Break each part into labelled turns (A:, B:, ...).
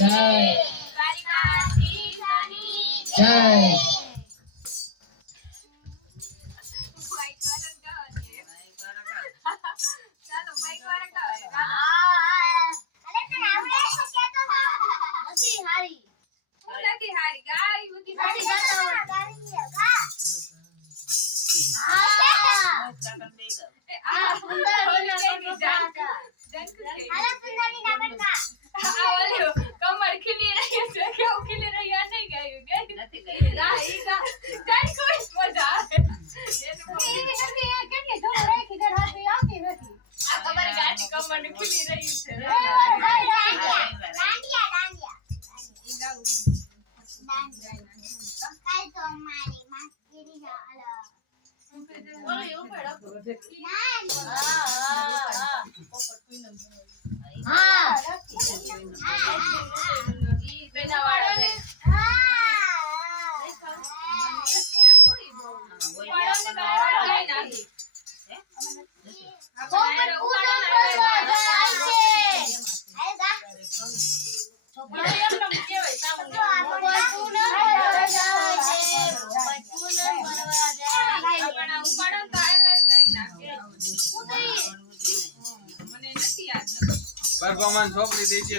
A: Yeah. Jai છોકરી દેજે.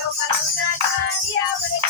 A: So, patulad ang yaw,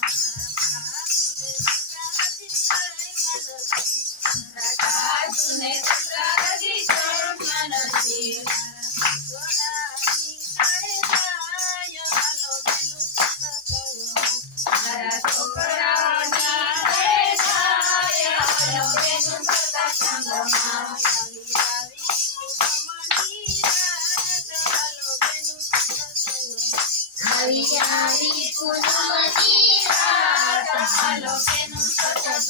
A: Maripuna, tira, lo que nosotros.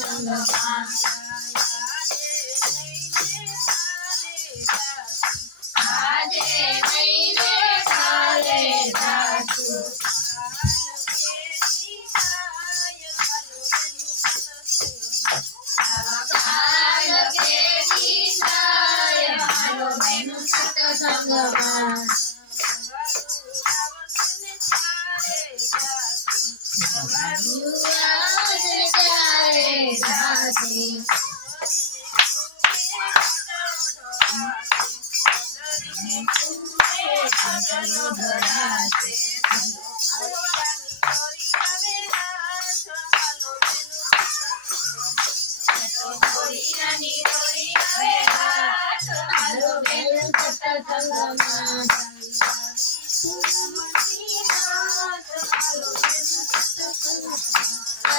A: Brasil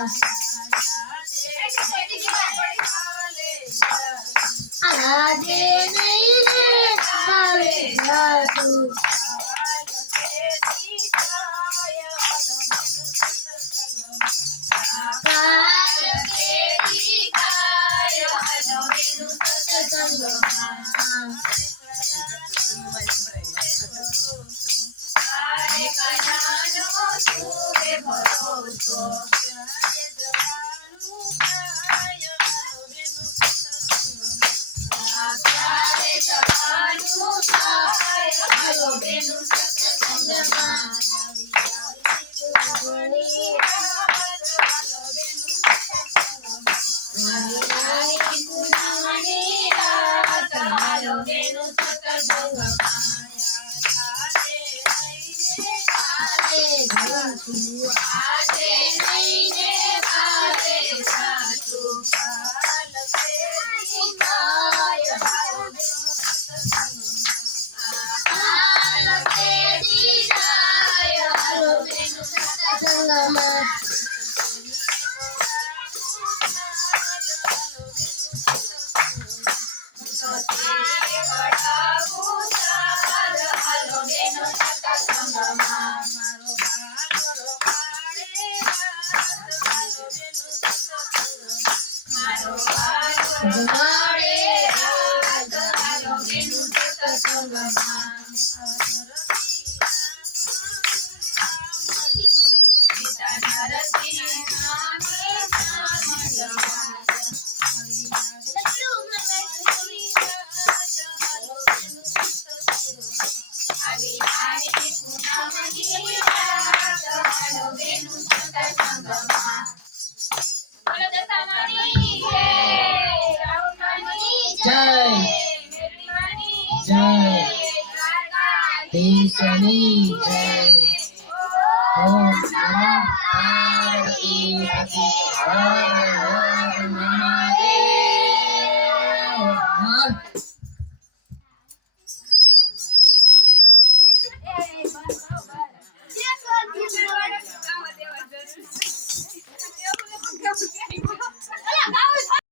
A: Gracias. I don't Bye. Jenny.